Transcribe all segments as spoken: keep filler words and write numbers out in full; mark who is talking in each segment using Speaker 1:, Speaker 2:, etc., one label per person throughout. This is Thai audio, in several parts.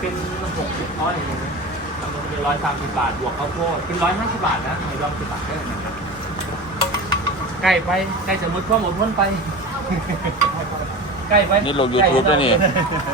Speaker 1: เป็นหกสิบร้อยอย่างเงี้ยแล้วมันเป็นร้อยสามสิบบาทบวกข้าวโพดเป็นร้อยห้าสิบบาทนะไม่รวมสิบบาทได้นะครับใกล้ไปใกล้จะมุดข้อหมดพ้นไปใกล้ไป
Speaker 2: นี่ลง YouTube ด้วยนี่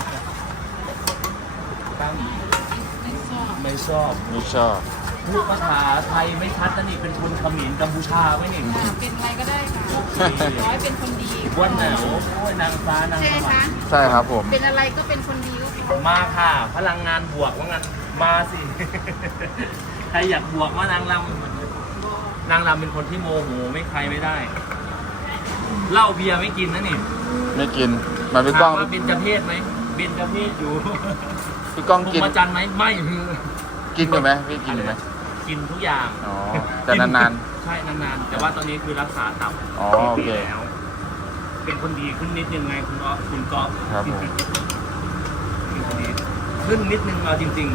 Speaker 1: ไม่ชอบ
Speaker 2: ไม่ชอบ
Speaker 1: พูดภาษาไทยไม่ชัดนะนี่เป็นคนเขมรกัมพูชาไว้นี่
Speaker 3: เป็นอะไรก็ได้ค่ะร้อยเป็นคนดี
Speaker 1: วันไหนโอ้ยนางฟ้านาง
Speaker 3: ใช่ไหม
Speaker 1: สวร
Speaker 3: คะ
Speaker 1: รค์
Speaker 2: ใช่ครับผม
Speaker 3: เป็นอะไรก็เป็นคนดีก็พอ
Speaker 1: มาค่ะ พลังงานบวกว่างั้นมาสิ ใครอยากบวกว่านางรำนางรำเป็นคนที่โมโหไม่ใครไม่ได้เหล้าเบียร์ไม่กินนะนี่
Speaker 2: ไม่กินมาพี่ก้อง
Speaker 1: ถามว่าเป็นจเพศไหมเป็นจเพศอยู่
Speaker 2: พี่ก้องกิน
Speaker 1: มาจันไหมไม่
Speaker 2: กินอยู่ไหมพี่กินอยู่ไหม
Speaker 1: กินทุกอย่าง
Speaker 2: อ๋อแต่นาน
Speaker 1: ๆใช่นานๆแต่ว่าตอนนี้คือรักษาตับ
Speaker 2: อ๋อโอเค
Speaker 1: แล้วเป็นคนดีขึ้นนิดนึงไงคุณอ๊อฟคุณก๊อฟ
Speaker 2: ครับผม
Speaker 1: เป็นคนดีขึ้นนิดนึงเอาจริง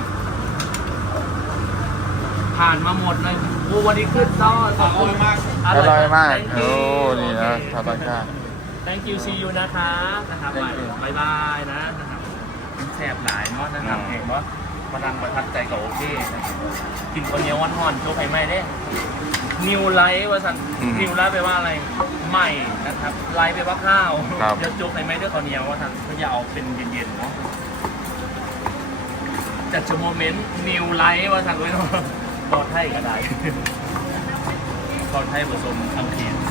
Speaker 1: ๆ ผ่านมาหมดเลยโอ้วันนี้ขึ้นต่อขอบคุณมาก
Speaker 2: ๆอร่อยมากโอ้นี่นะทาบาก้า
Speaker 1: thank you see you นะคะนะครับ
Speaker 2: Thank you
Speaker 1: บายบายนะนะครับแซ่บหลายเนาะนะครับเห็นว่าพลังประทับใจกับโอเคนะครับกินคนเหนียววันห่อนโจ๊กไข่ไหม้เด้นิวไลท์ว่าสันนิวไลท์แปลว่าอะไรใหม่นะครับไลท์แปลว่าข้าวเดี๋ยวโจ๊กไข่ไหม้ด้วยข้าวเหนียวว่าสันเขาจะเอาเป็นเย็นๆเนาะจัดชั่วโมเมนต์นิวไลท์ว่าสันด้วยเนาะปลอดไทยก็ได้ปลอดไทยผสมอังกฤษ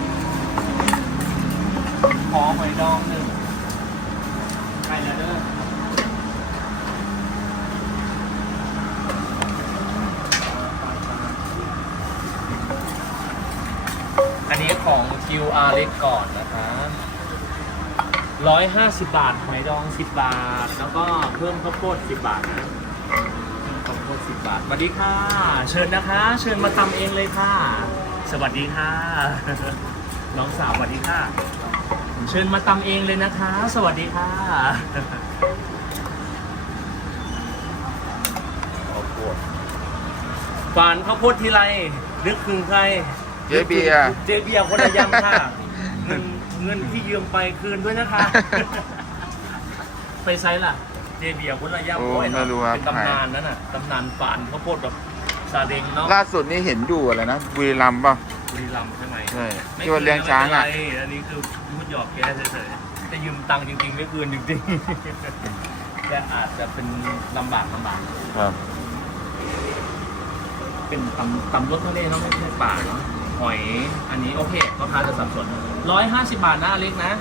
Speaker 1: ขอหอยดองหนึ่งไปแล้วเด้ออันนี้ของ คิว อาร์ เล็กก่อนนะคะร้อยห้าสิบบาทหอยดองสิบบาท แล้วก็เพิ่มข้าวโพดสิบบาทนะเพิ่มข้าวโพดสิบบาทสวัสดีค่ะ เชิญนะคะ เชิญมาตำเองเลยค่ะ สวัสดีค่ะ น้องสาวสวัสดีค่ะ เชิญมาตำเองเลยนะคะ สวัสดีค่ะฝานข้าวโพดทีไรนึกถึงใคร
Speaker 2: เจ๊เบียร์
Speaker 1: เจเบียร์คนละยำค่ะ เงินเงินที่ยืมไปคืนด้วยนะคะ ไปไซส์ล่ะ เจเบียร์คนละยำ
Speaker 2: โอ้
Speaker 1: โอ้ย
Speaker 2: ไม่รู้ครับ
Speaker 1: เป็นตำนานนั่นน่ะตำนานฝานข้าวโพดแบบซาเล้งเนาะ
Speaker 2: ล่าสุดนี่เห็นอยู่อะไรนะบุรีรัมย์ป่ะ
Speaker 1: บุรีรัมย์ใช่ไหม
Speaker 2: ใช่
Speaker 1: ไม่
Speaker 2: ที่ว่าเลี้ยงช้างอ่ะ
Speaker 1: ไม่เป็นไรอันนี้คือพูดหยอกแกเฉยๆจะยืมตังค์จริงๆไม่คืนจริงๆ แต่อาจจะเป็นลำบากลำบาก
Speaker 2: ครับ
Speaker 1: เป็นตำตำรสทะเลเนาะไม่ใช่ป่าเนาะหอยอันนี้โอเคราคาจะสับสนร้อยห้าสิบบาทนะอเล็กนะ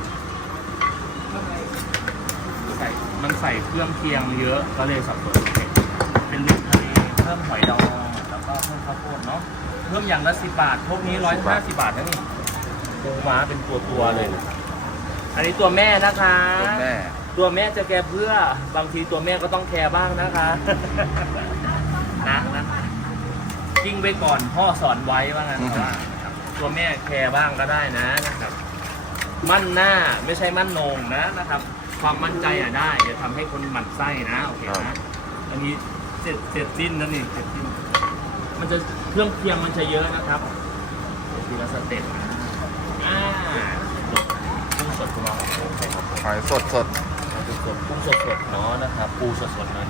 Speaker 1: ใส่มันใส่เครื่องเคียงเยอะก็เลยสับสนเป็นลูกทะเลเพิ่มหอยดองแล้วก็เพิ่มข้าวโพดเนาะเพิ่มอย่างละสิบบาทพวกนี้ร้อยห้าสิบบาทนะนี่ปูม้าเป็นตัวตัวๆเลย อันนี้ตัวแม่นะคะ
Speaker 2: แม่
Speaker 1: ตัวแม่จะแกเพื่อบางทีตัวแม่ก็ต้องแคร์บ้างนะคะ นะนะกิ้งไปก่อนพ่อสอนไว้ว่างั้นว่านะครับตัวแม่แคร์บ้างก็ได้นะนะครับ มั่นหน้าไม่ใช่มั่นโหนงนะนะครับ ความมั่นใจอ่ะได้เดี๋ยวทำให้คนหมั่นไส้นะโอเคนะอันนี้เสร็จเสร็จสิ้นแล้วนี่เสร็จสิ้นมันจะเครื่องเคียงมันจะเยอะนะครับทีละสเต็ปนะอ่ากุ้งสดของเราโอเคครับ
Speaker 2: หอยสดสด
Speaker 1: กุ้งสดกุ้งสดสดเนาะนะครับปูสดสดเลย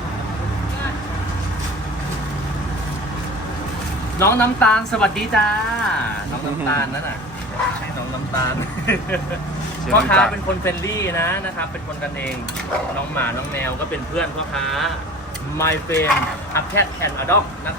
Speaker 1: น้องน้ำตาลสวัสดีจ้าน้องน้ำตาลนั่นน่ะใช่น้องน้ำตาล
Speaker 2: ชื่อ
Speaker 1: พ่อ
Speaker 2: น้ำ
Speaker 1: ค้า
Speaker 2: ตาล
Speaker 1: เป็นคนเฟรนลี่นะนะครับ เป็นคนกันเอง น้องหมาน้องแมวก็เป็นเพื่อนพ่อค้า My friend a cat and a dog นะคะ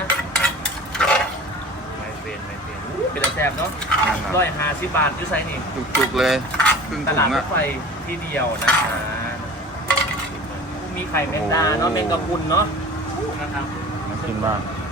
Speaker 1: My friend My friend เป็นแต่แซ่บเนาะร้อยห้าสิบบาทยูไซนี่
Speaker 2: จุกๆเลยครึ่ง
Speaker 1: ต
Speaker 2: ถุ
Speaker 1: ลาด
Speaker 2: ง
Speaker 1: ร
Speaker 2: อ่ะ
Speaker 1: ถไฟที่เดียวนะคะมีไข่แมงดาเนาะแมงกะพรุนเนาะนะครับ
Speaker 2: มากินบ้าง
Speaker 1: อ